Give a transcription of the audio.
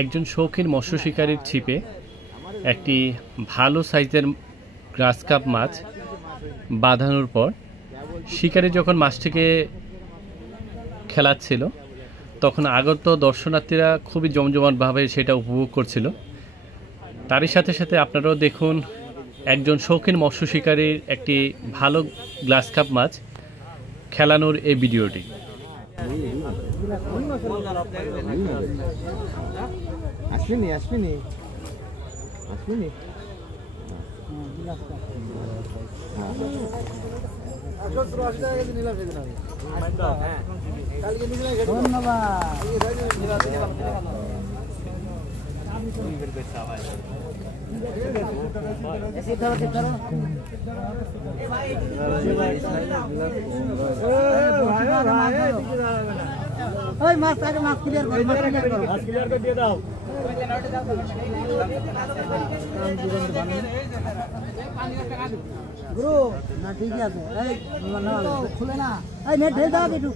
একজন শৌখিন মৎস্য শিকারীর ছিপে একটি ভালো সাইজের গ্রাস কাপ মাছ বাঁধানোর পর শিকারী যখন মাছটিকে খেলাচ্ছিল তখন আগত দর্শনার্থীরা খুবই জমজমাটভাবে সেটা উপভোগ করছিল। তারই সাথে সাথে আপনারাও দেখুন একজন শৌখিন মৎস্য শিকারীর একটি ভালো গ্লাস কাপ মাছ খেলানোর এই ভিডিওটি। মাছ আগে মাছ ক্লিয়ার করো, মাছ ক্লিয়ার করে দিয়ে দাও। গুরু না ঠিক আছে, এই খুলে না, এই নেট ঢেলে দাও একটু।